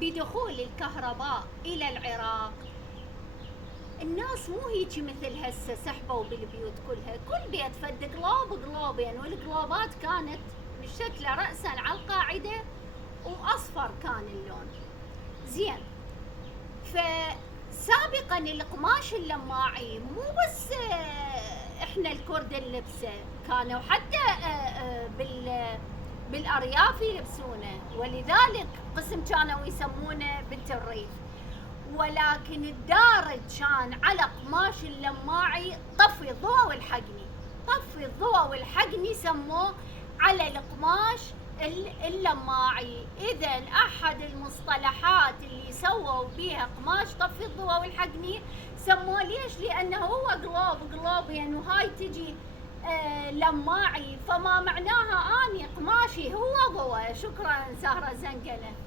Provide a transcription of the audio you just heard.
بدخول الكهرباء إلى العراق، الناس مو هيجي مثل هسه سحبوا بالبيوت كلها، كل بيت فد قلوبين، والقلوبات كانت شكله رأسا على القاعدة وأصفر كان اللون. زين، فسابقا القماش اللماعي مو بس احنا الكرد نلبسه، كانوا حتى بالأرياف يلبسونه، ولذلك قسم كانوا يسمونه بنت الريف. ولكن الدارج كان على قماش اللماعي طفي الضوء والحقني سموه على القماش اللماعي. إذا أحد المصطلحات اللي سووا بيها قماش طفي الضوء والحقني سموه، ليش؟ لأنه هو قلوب يعني، وهاي تجي لماعي، فما معناها أني قماشي هو ضوء. شكرا سهرة زنقلة.